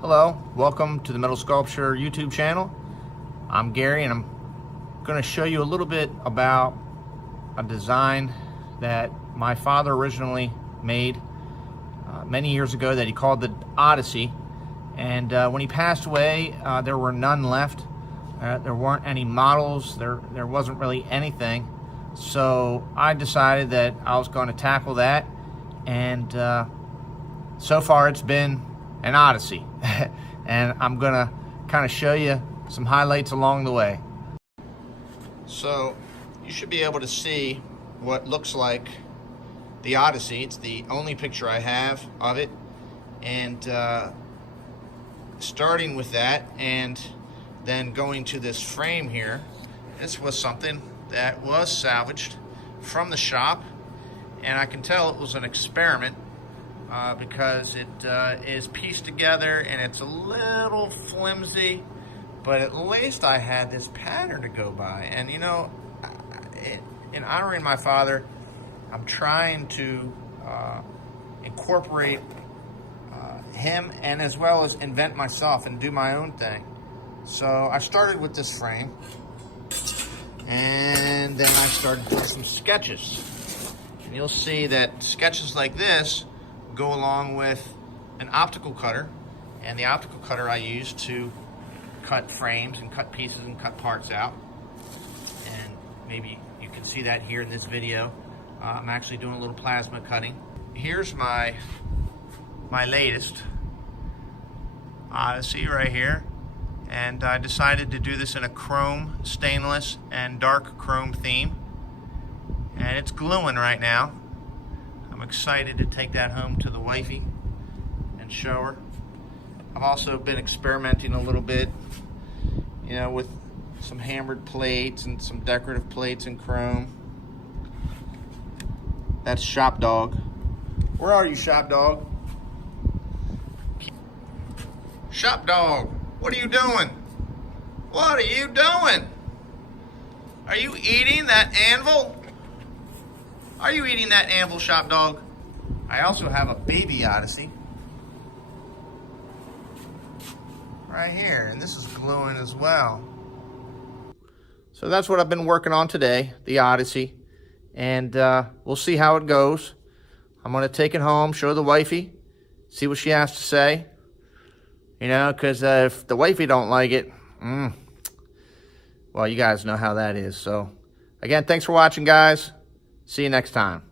Hello, welcome to the Metal Sculpture YouTube channel. I'm Gary and I'm going to show you a little bit about a design that my father originally made many years ago that he called the Odyssey. And when he passed away, there were none left. There weren't any models, there wasn't really anything. So I decided that I was going to tackle that, and so far it's been an odyssey. And I'm gonna kind of show you some highlights along the way. So you should be able to see what looks like the Odyssey. It's the only picture I have of it, and starting with that and then going to this frame here, this was something that was salvaged from the shop, and I can tell it was an experiment because it is pieced together and it's a little flimsy, but at least I had this pattern to go by. And you know, in honoring my father, I'm trying to incorporate him, and as well as invent myself and do my own thing. So I started with this frame, and then I started doing some sketches. And you'll see that sketches like this go along with an optical cutter, and the optical cutter I use to cut frames and cut pieces and cut parts out. And maybe you can see that here in this video. I'm actually doing a little plasma cutting. Here's my latest Odyssey right here, and I decided to do this in a chrome, stainless, and dark chrome theme, and it's gluing right now. I'm excited to take that home to the wifey and show her. I've also been experimenting a little bit, you know, with some hammered plates and some decorative plates in chrome. That's Shop Dog. Where are you, Shop Dog? Shop Dog, what are you doing? What are you doing? Are you eating that anvil? Are you eating that anvil, Shop Dog? I also have a baby Odyssey right here, and this is gluing as well. So that's what I've been working on today, the Odyssey, and we'll see how it goes. I'm going to take it home, show the wifey, see what she has to say. You know, because if the wifey don't like it, well, you guys know how that is. So, again, thanks for watching, guys. See you next time.